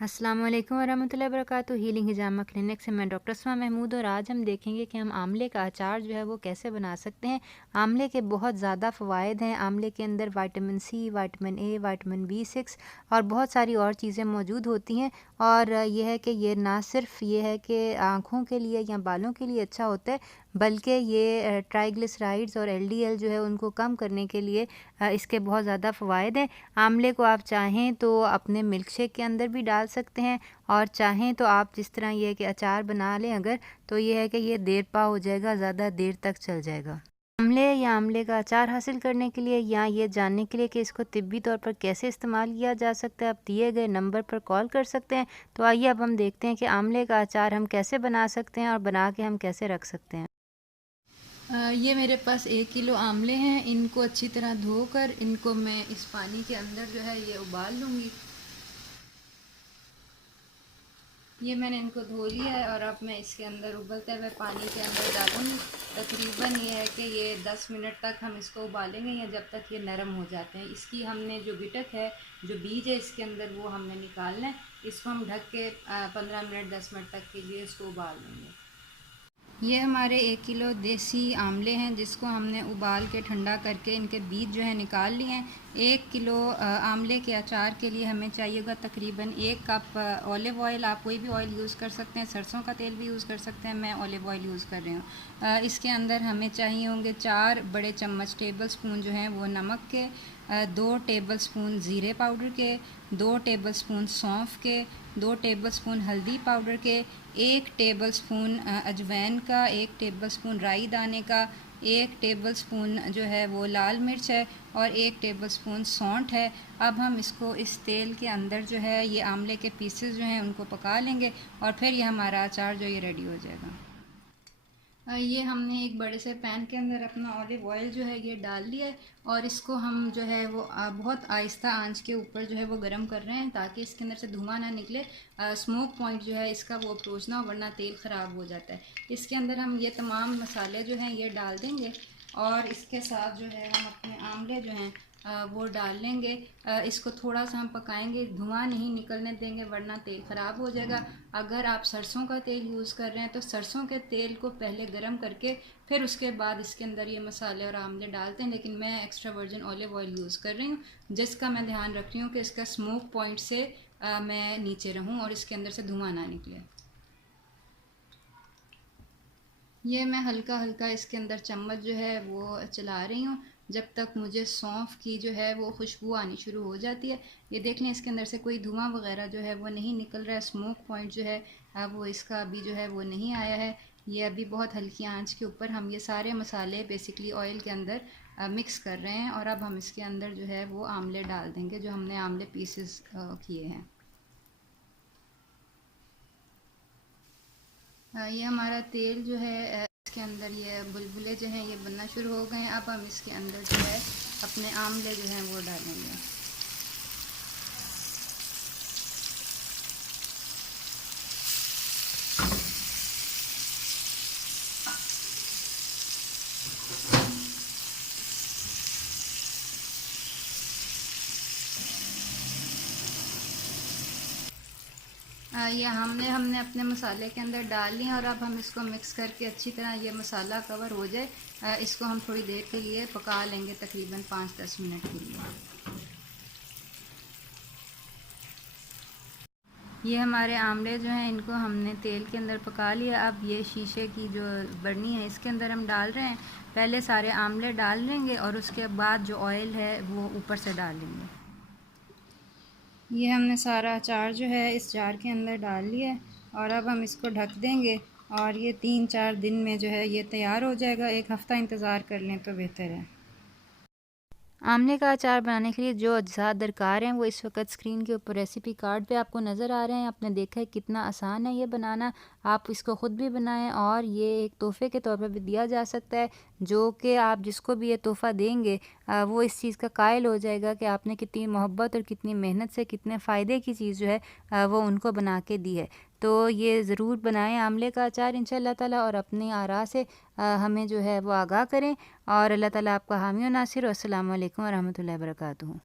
अस्सलाम वालेकुम वरहमतुल्लाहि वबरकातुहू। हीलिंग हिजामा क्लिनिक से मैं डॉक्टर अस्मा महमूद और आज हम देखेंगे कि हम आंवले का अचार जो है वो कैसे बना सकते हैं। आंवले के बहुत ज़्यादा फ़वाइद हैं। आंवले के अंदर vitamin C, vitamin A, vitamin B6 और बहुत सारी और चीज़ें मौजूद होती हैं। और ये है कि ये ना सिर्फ ये है कि आँखों के लिए या बालों के लिए अच्छा होता है, बल्कि ये ट्राइग्लिसराइड्स और LDL जो है उनको कम करने के लिए इसके बहुत ज़्यादा फ़वाइद हैं। आंवले को आप चाहें तो अपने मिल्क शेक के अंदर भी डाल सकते हैं और चाहें तो आप जिस तरह ये है कि अचार बना लें अगर, तो ये है कि ये देर पा हो जाएगा, ज़्यादा देर तक चल जाएगा। आंवले या आंवले का अचार हासिल करने के लिए या ये जानने के लिए कि इसको तिब्बी तौर पर कैसे इस्तेमाल किया जा सकता है, आप दिए गए नंबर पर कॉल कर सकते हैं। तो आइए अब हम देखते हैं कि आंवले का अचार हम कैसे बना सकते हैं और बना के हम कैसे रख सकते हैं। ये मेरे पास 1 किलो आंवले हैं। इनको अच्छी तरह धोकर इनको मैं इस पानी के अंदर जो है ये उबाल लूँगी। ये मैंने इनको धो लिया है और अब मैं इसके अंदर उबलते हुए पानी के अंदर डालूँगी। तकरीबन ये है कि ये 10 मिनट तक हम इसको उबालेंगे या जब तक ये नरम हो जाते हैं। इसकी हमने जो गिटक है, जो बीज है इसके अंदर, वो हमने निकालना है। इसको हम ढक के 15 मिनट 10 मिनट तक के लिए इसको उबाल लेंगे। ये हमारे 1 किलो देसी आंवले हैं जिसको हमने उबाल के ठंडा करके इनके बीज जो है निकाल लिए हैं। 1 किलो आंवले के अचार के लिए हमें चाहिएगा तकरीबन 1 कप ऑलिव ऑयल। आप कोई भी ऑयल यूज़ कर सकते हैं, सरसों का तेल भी यूज़ कर सकते हैं, मैं ऑलिव ऑयल यूज़ कर रही हूँ। इसके अंदर हमें चाहिए होंगे 4 बड़े चम्मच टेबल स्पून जो हैं वो नमक के, 2 टेबल स्पून ज़ीरे पाउडर के, 2 टेबल स्पून सौंफ के, 2 टेबल स्पून हल्दी पाउडर के, 1 टेबल स्पून अजवाइन का, 1 टेबल स्पून राई दाने का, 1 टेबल स्पून जो है वो लाल मिर्च है और 1 टेबल स्पून सौंठ है। अब हम इसको इस तेल के अंदर जो है ये आंवले के पीसेस जो हैं उनको पका लेंगे और फिर ये हमारा अचार जो ये रेडी हो जाएगा। ये हमने एक बड़े से पैन के अंदर अपना ऑलिव ऑयल जो है ये डाल लिया है और इसको हम जो है वो बहुत आहिस्ता आंच के ऊपर जो है वो गर्म कर रहे हैं ताकि इसके अंदर से धुआं ना निकले। स्मोक पॉइंट जो है इसका वो अप्रोच ना हो, वरना तेल ख़राब हो जाता है। इसके अंदर हम ये तमाम मसाले जो हैं ये डाल देंगे और इसके साथ जो है हम अपने आंवले जो हैं वो डाल लेंगे। इसको थोड़ा सा हम पकाएंगे, धुआं नहीं निकलने देंगे वरना तेल ख़राब हो जाएगा। अगर आप सरसों का तेल यूज़ कर रहे हैं तो सरसों के तेल को पहले गर्म करके फिर उसके बाद इसके अंदर ये मसाले और आंवले डालते हैं, लेकिन मैं extra virgin olive oil use कर रही हूँ जिसका मैं ध्यान रख रही हूँ कि इसका स्मोक पॉइंट से मैं नीचे रहूँ और इसके अंदर से धुआं ना निकले। ये मैं हल्का हल्का इसके अंदर चम्मच जो है वो चला रही हूँ जब तक मुझे सौंफ की जो है वो खुशबू आनी शुरू हो जाती है। ये देख लें इसके अंदर से कोई धुआं वगैरह जो है वो नहीं निकल रहा है। स्मोक पॉइंट जो है वो इसका अभी जो है वो नहीं आया है। ये अभी बहुत हल्की आंच के ऊपर हम ये सारे मसाले बेसिकली ऑयल के अंदर मिक्स कर रहे हैं और अब हम इसके अंदर जो है वो आंवले डाल देंगे जो हमने आंवले पीसेस किए हैं। ये हमारा तेल जो है इसके अंदर ये बुलबुले जो हैं ये बनना शुरू हो गए हैं। अब हम इसके अंदर जो है अपने आंवले जो हैं वो डालेंगे। ये हमने हमने अपने मसाले के अंदर डाल लिया और अब हम इसको मिक्स करके अच्छी तरह ये मसाला कवर हो जाए, इसको हम थोड़ी देर के लिए पका लेंगे, तकरीबन 5-10 मिनट के लिए। ये हमारे आंवले जो हैं इनको हमने तेल के अंदर पका लिया। अब ये शीशे की जो बर्नी है इसके अंदर हम डाल रहे हैं। पहले सारे आंवले डाल लेंगे और उसके बाद जो ऑयल है वो ऊपर से डाल लेंगे। ये हमने सारा अचार जो है इस जार के अंदर डाल लिया है और अब हम इसको ढक देंगे और ये 3-4 दिन में जो है ये तैयार हो जाएगा। 1 हफ़्ता इंतज़ार कर लें तो बेहतर है। आमले का अचार बनाने के लिए जो अज्जा दरकार हैं वो इस वक्त स्क्रीन के ऊपर रेसिपी कार्ड पे आपको नज़र आ रहे हैं। आपने देखा है कितना आसान है ये बनाना। आप इसको ख़ुद भी बनाएं और ये एक तोहफ़े के तौर पर भी दिया जा सकता है, जो कि आप जिसको भी ये तोहफ़ा देंगे वो इस चीज़ का कायल हो जाएगा कि आपने कितनी मोहब्बत और कितनी मेहनत से कितने फ़ायदे की चीज़ जो है वो उनको बना के दी है। तो ये ज़रूर बनाएं आमले का अचार इंशाअल्लाह ताला और अपनी आरा से हमें जो है वो आगाह करें। और अल्लाह ताला आपका हामी व नासिर। अस्सलामु अलैकुम व रहमतुल्लाहि व बरकातुहू।